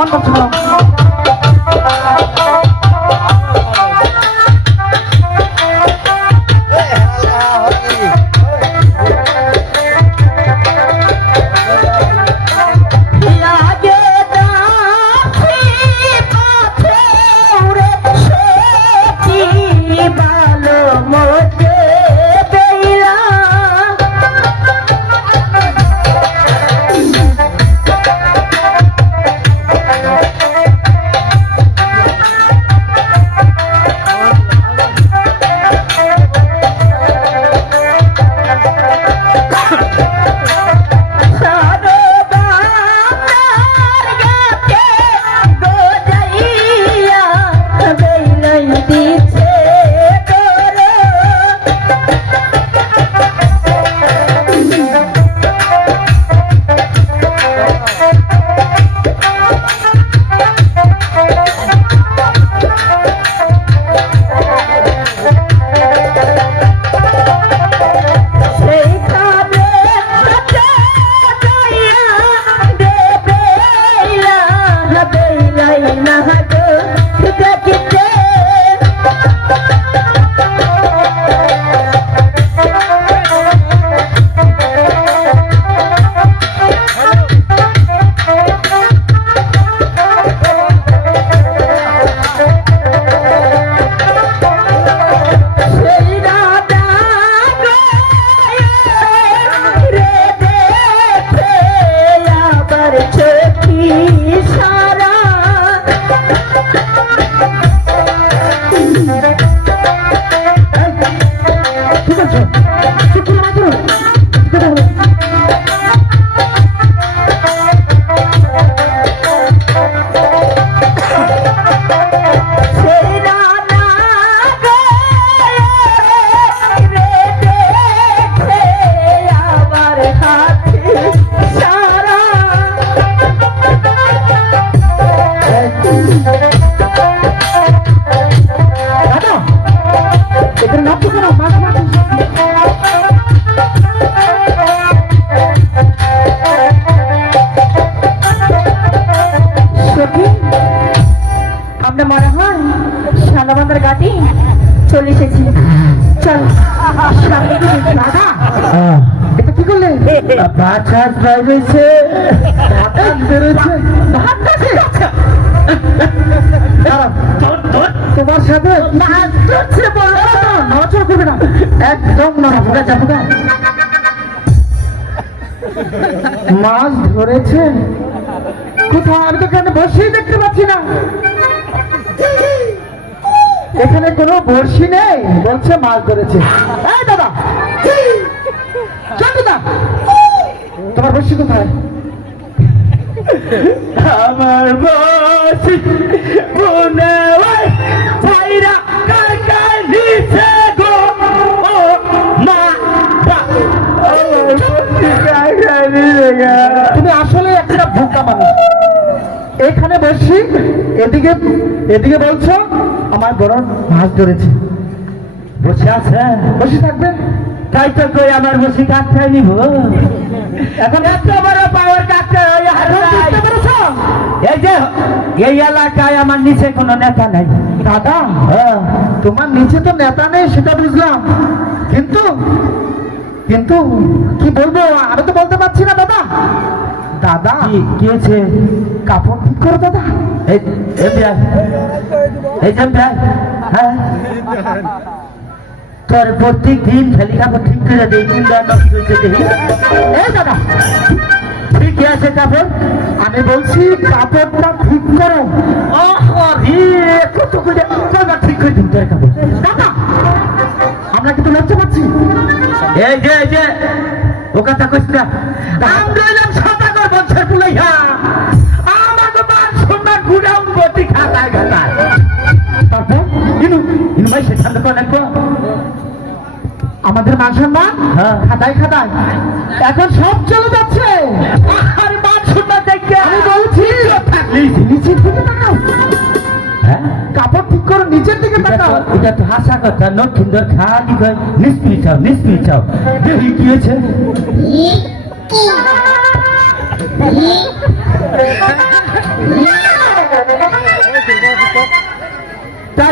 wonderful. তোমার সাথে নজর করবে না একদম না ভোগা যাব মাছ ধরেছে কোথাও আমি তো কেন বসেই দেখতে পাচ্ছি না এখানে কোনো বড়শি নেই বলছে মাছ ধরেছে। এই দাদা দাদা তোমার বড়শি কোথায়? আমার বড়শি বোনে ছাইরা কাকালিছে গো। ও মা তুমি আসলে একটা ভুকা মানুষ। এখানে বসি এদিকে এদিকে বলছো মাছ ধরেছে বসে আছে? বসে থাকবে? তাই তো কই আমার বসি নিব। এখন এত বড় পাওয়ার? এই যে এই এলাকায় আমার নিচে কোনো নেতা নাই। দাদা হ্যাঁ। তোমার নিচে তো নেতা নেই সেটা বুঝলাম। কিন্তু কিন্তু কি বলব আমি তো বলতে পারছি না দাদা। দাদা কি হয়েছে? কাপড় ঠিক করো দাদা। তোর প্রত্যেক ঠিক করে দেই ঠিকই আছে কাপড় আমি বলছি কাপড়টা ঠিক করো ঠিক করে দিন আমরা কিন্তু লজ্জা পাচ্ছি এই যে এই ও কথা কইস না আমরা সদাগর পুলাইয়া আমাদের মান সম্মান? হ্যাঁ। খাদায় খাদায়। এখন সব চলে যাচ্ছে। আর মান সম্মান আমি বলছি নিচের দিকে তাকাও। হ্যাঁ? কাপড় ঠিক করো নিচের দিকে এটা তাকাও। এটা তো হাসা কথা নক্ষিন্দর খালি কয় নিষ্পিল চাও দেখি কি হয়েছে।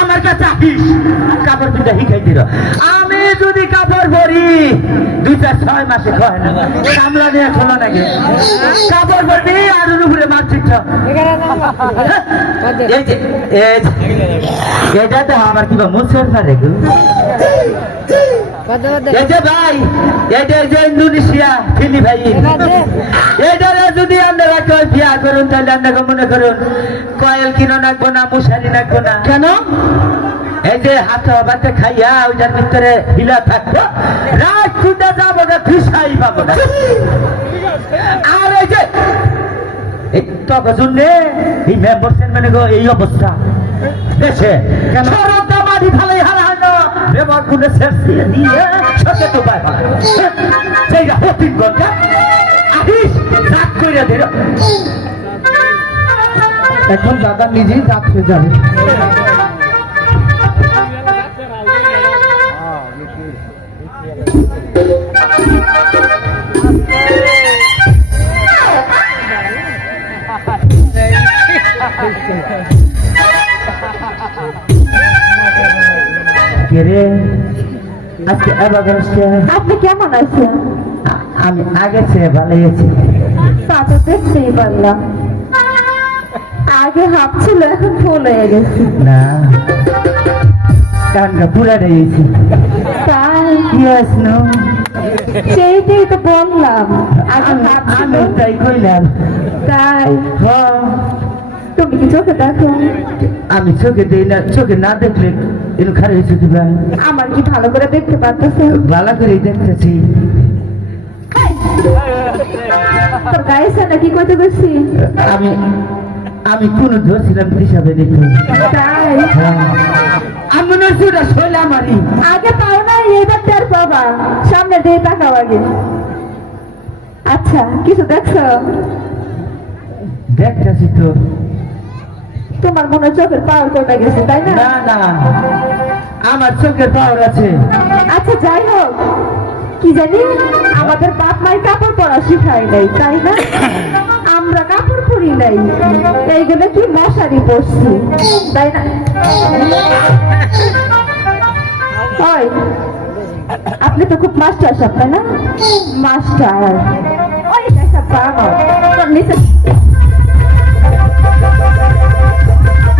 আমার কাছে আসিস। কাপড় আমি কাপড় পরি দুইটা ছয় মাসে কয় না। কামলা নিয়ে শোনা নাকি? কাপড় পরবি আর উপরে মাছ এটা তো আমার কিবা মুসের পারে গো? ভাই, এটা যদি করুন, তাহলে আপনাকে মনে করুন, কয়েল কিনো নাকবো না, মশারি নাকবো না। কেন? এই যে হাত বাতে খাইয়া ওইটার ভিতরে হিলা থাকব, রাত কুটা যাব না খুশাই পাবো না। আর এই যে তখন শুনলে এই মেম্বার মানে গো, এই অবস্থা। দেশে কেন? সরতা মাটি ফালাই হারা হয় না মেম্বার কুটে শেষ দিয়ে দিয়ে ছোটে তো পায় সেইটা হতিন গন্ডা আহিস রাগ কইরা দিল এখন দাদা নিজেই হয়ে যাবে। রে আজকে আবার আসছে। আপনি কেমন আছেন? আমি আগে সে ভালো আছি তা তো দেখতেই পারলাম। আগে হাফ ছিল এখন ফুল হয়ে গেছে। না কানটা পুরা রয়েছি। তাই? ইয়েস নো সেইটাই তো বললাম। আগে হাফ ছিল। তাই কইলাম। তাই। হ্যাঁ, তুমি কি চোখে দেখো? আমি চোখে দিই না চোখে না দেখলে এরকম খারাপ হয়েছে দিবা আমার কি ভালো করে দেখতে পারতেছো? ভালো করেই দেখতেছি। তোর গায়ে সানা কি করতে গেছি আমি আমি কোন ধরছিলাম হিসাবে দেখি তাই? আমি হচ্ছে ওটা আগে পাও না এবার তার বাবা সামনে দিয়ে তাকাও আগে। আচ্ছা কিছু দেখছ? দেখতেছি তো। তোমার মনে হয় চোখের পাওয়ার কমে গেছে তাই না? না না। আমার চোখের পাওয়ার আছে। আচ্ছা যাই হোক। কি জানি? আমাদের বাপ মাই কাপড় পরা শিখায় নাই তাই না? আমরা কাপড় পরি নাই। এইগুলো কি মশারি পরছি তাই না? আপনি তো খুব মাস্টার সাহেব তাই না? মাস্টার। ওই বাবা তোর নিচে Música